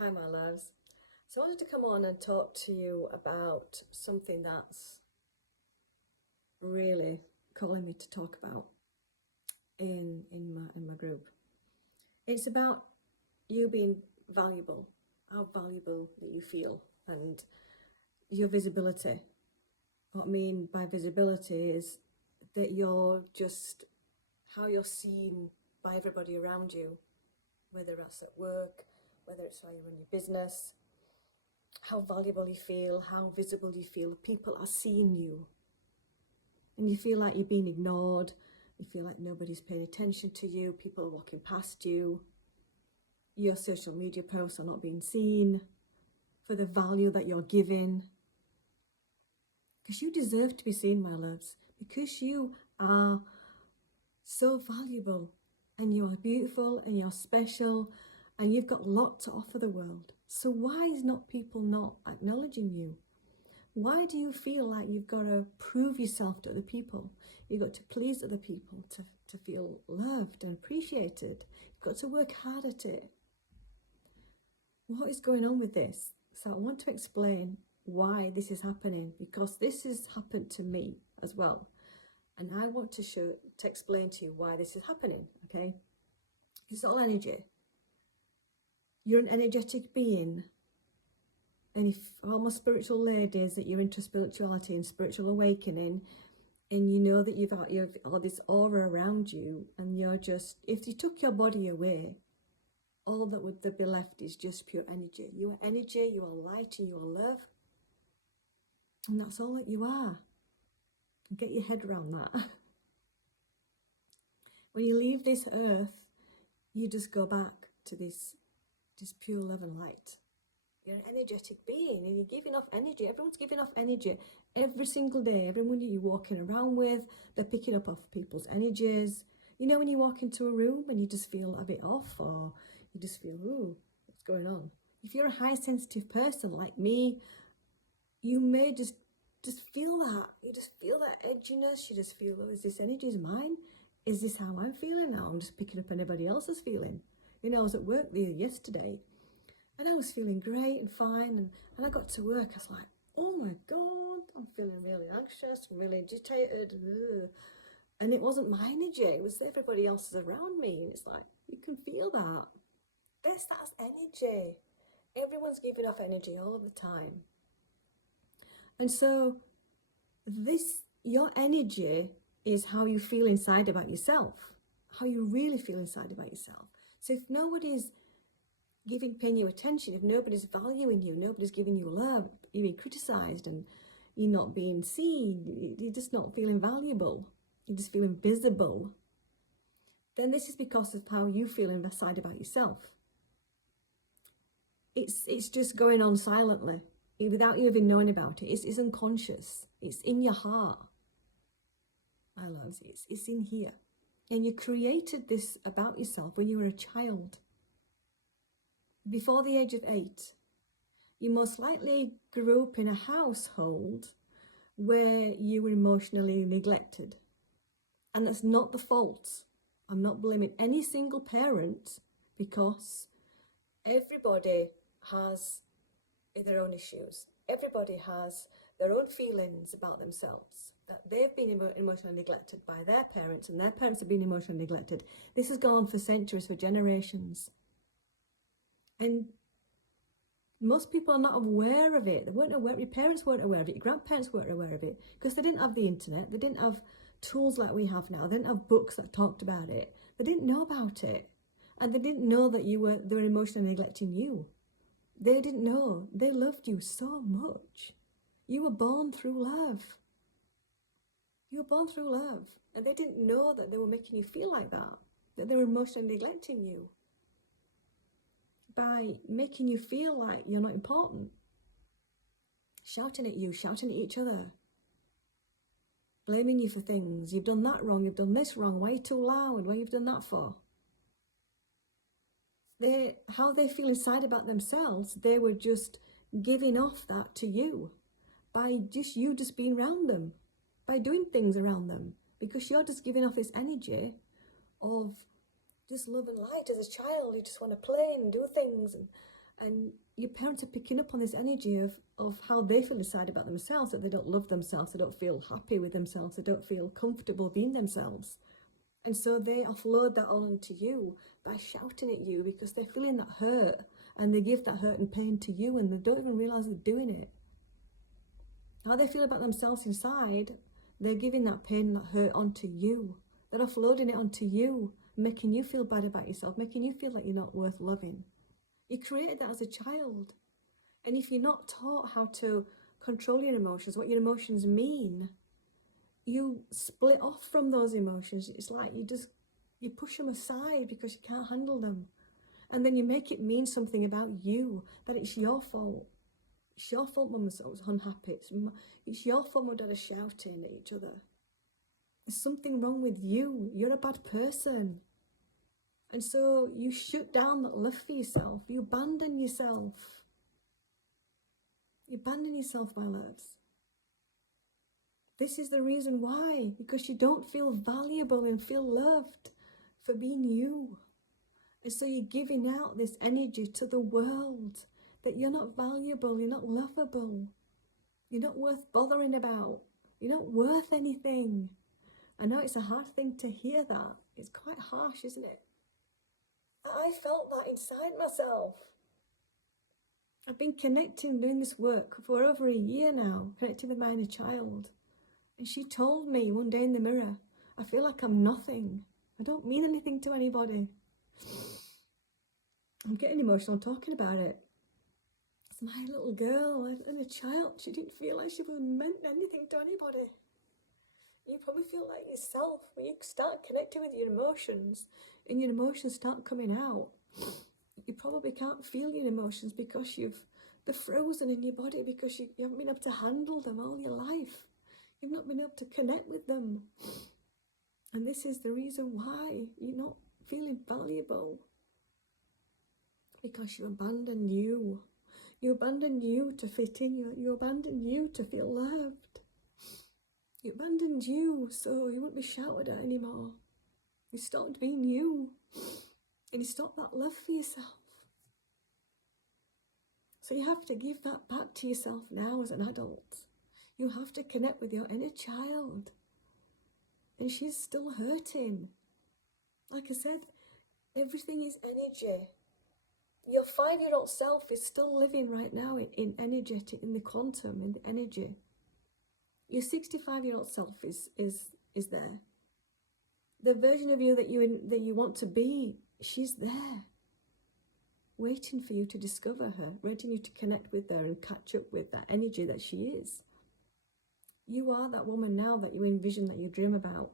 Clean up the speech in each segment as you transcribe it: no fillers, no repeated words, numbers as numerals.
Hi, my loves. So I wanted to come on and talk to you about something that's really calling me to talk about in my group. It's about you being valuable, how valuable that you feel, and your visibility. What I mean by visibility is that you're just how you're seen by everybody around you, whether that's at work, whether it's while you run your business, how valuable you feel, how visible you feel. People are seeing you. And you feel like you're being ignored. You feel like nobody's paying attention to you. People are walking past you. Your social media posts are not being seen for the value that you're giving. Because you deserve to be seen, my loves. Because you are so valuable. And you are beautiful and you're special. And you've got a lot to offer the world. So why is not people not acknowledging you? Why do you feel like you've got to prove yourself to other people? You've got to please other people to feel loved and appreciated. You've got to work hard at it. What is going on with this? So I want to explain why this is happening, because this has happened to me as well. And I want to explain to you why this is happening, okay? It's all energy. You're an energetic being. And if all my spiritual ladies that you're into spirituality and spiritual awakening, and you know that you've all this aura around you, and you're just, if you took your body away, all that would be left is just pure energy. You are energy, you are light, and you are love. And that's all that you are. Get your head around that. When you leave this earth, you just go back to this pure love and light. You're an energetic being and you're giving off energy. Everyone's giving off energy every single day. Everyone you're walking around with, they're picking up off people's energies. You know, when you walk into a room and you just feel a bit off, or you just feel, ooh, what's going on? If you're a high sensitive person like me, you may just feel that. You just feel that edginess. You just feel, oh, is this energy is mine? Is this how I'm feeling now? I'm just picking up anybody else's feeling. You know, I was at work yesterday, and I was feeling great and fine, and I got to work, I was like, oh my God, I'm feeling really anxious, really agitated, and it wasn't my energy, it was everybody else's around me, and it's like, you can feel that. That's energy. Everyone's giving off energy all the time. And so your energy is how you feel inside about yourself, how you really feel inside about yourself. So if nobody's paying you attention, if nobody's valuing you, nobody's giving you love, you're being criticized and you're not being seen, you're just not feeling valuable, you're just feeling visible, then this is because of how you feel inside about yourself. It's just going on silently without you even knowing about it. It's unconscious. It's in your heart. My loves, it's in here. And you created this about yourself when you were a child. Before the age of 8, you most likely grew up in a household where you were emotionally neglected. And that's not the fault. I'm not blaming any single parent, because everybody has their own issues. Everybody has their own feelings about themselves, that they've been emotionally neglected by their parents, and their parents have been emotionally neglected. This has gone on for centuries, for generations. And most people are not aware of it. They weren't aware. Your parents weren't aware of it. Your grandparents weren't aware of it, because they didn't have the internet. They didn't have tools like we have now. They didn't have books that talked about it. They didn't know about it. And they didn't know that they were emotionally neglecting you. They didn't know. They loved you so much. You were born through love. You were born through love. And they didn't know that they were making you feel like that they were emotionally neglecting you by making you feel like you're not important. Shouting at you, shouting at each other. Blaming you for things. You've done that wrong, you've done this wrong. Why are you too loud? Why you've done that for? How they feel inside about themselves, they were just giving off that to you by you just being around them, by doing things around them, because you're just giving off this energy of just love and light. As a child, you just want to play and do things, And your parents are picking up on this energy of how they feel inside about themselves, that they don't love themselves, they don't feel happy with themselves, they don't feel comfortable being themselves. And so they offload that all onto you by shouting at you because they're feeling that hurt, and they give that hurt and pain to you, and they don't even realize they're doing it. How they feel about themselves inside, they're giving that pain and that hurt onto you. They're offloading it onto you, making you feel bad about yourself, making you feel like you're not worth loving. You created that as a child. And if you're not taught how to control your emotions, what your emotions mean, you split off from those emotions. It's like you push them aside because you can't handle them. And then you make it mean something about you, that it's your fault. It's your fault mum was unhappy. It's your fault mum and dad are shouting at each other. There's something wrong with you. You're a bad person. And so you shut down that love for yourself. You abandon yourself. You abandon yourself, my loves. This is the reason why. Because you don't feel valuable and feel loved for being you. And so you're giving out this energy to the world that you're not valuable, you're not lovable, you're not worth bothering about, you're not worth anything. I know it's a hard thing to hear that. It's quite harsh, isn't it? I felt that inside myself. I've been connecting, doing this work for over a year now, connecting with my inner child. And she told me one day in the mirror, I feel like I'm nothing. I don't mean anything to anybody. I'm getting emotional talking about it. It's my little girl and a child. She didn't feel like she was meant anything to anybody. You probably feel like yourself when you start connecting with your emotions and your emotions start coming out. You probably can't feel your emotions because they're frozen in your body because you haven't been able to handle them all your life. You've not been able to connect with them. And this is the reason why you're not feeling valuable. Because you abandoned you. You abandoned you to fit in. You abandoned you to feel loved. You abandoned you so you wouldn't be shouted at anymore. You stopped being you. And you stopped that love for yourself. So you have to give that back to yourself now as an adult. You have to connect with your inner child. And she's still hurting. Like I said, everything is energy. Your 5-year-old self is still living right now in energetic, in the quantum, in the energy. Your 65-year-old self is there. The version of you that you want to be, she's there. Waiting for you to discover her, waiting you to connect with her and catch up with that energy that she is. You are that woman now that you envision, that you dream about.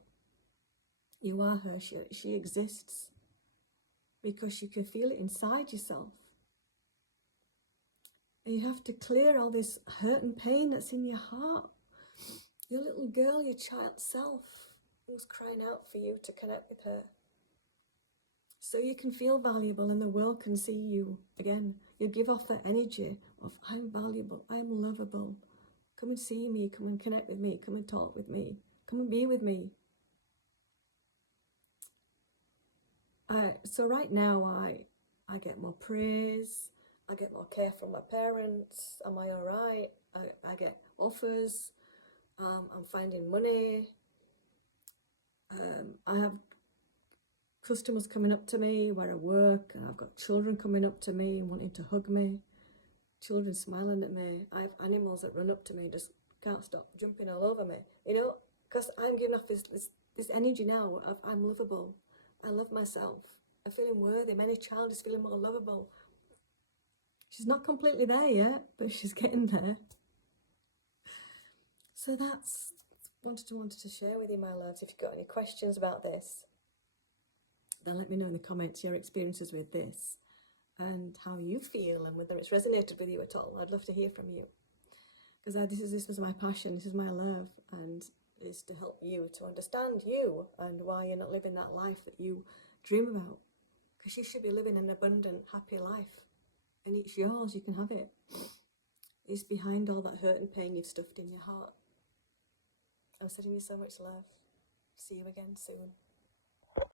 You are her. She exists. Because you can feel it inside yourself. And you have to clear all this hurt and pain that's in your heart. Your little girl, your child self, was crying out for you to connect with her. So you can feel valuable and the world can see you again. You give off that energy of, I'm valuable, I'm lovable. Come and see me, come and connect with me, come and talk with me, come and be with me. So right now I get more praise, I get more care from my parents. Am I all right? I get offers, I'm finding money. I have customers coming up to me where I work, and I've got children coming up to me and wanting to hug me, children smiling at me. I have animals that run up to me and just can't stop jumping all over me, because I'm giving off this energy now of I'm lovable. I love myself. I'm feeling worthy. My inner child is feeling more lovable. She's not completely there yet, but she's getting there. So that's wanted to share with you, my loves. If you've got any questions about this, then let me know in the comments your experiences with this and how you feel and whether it's resonated with you at all. I'd love to hear from you, because this was my passion, this is my love, and is to help you to understand you and why you're not living that life that you dream about. Because you should be living an abundant, happy life, and it's yours. You can have it. It's behind all that hurt and pain you've stuffed in your heart. I'm sending you so much love. See you again soon.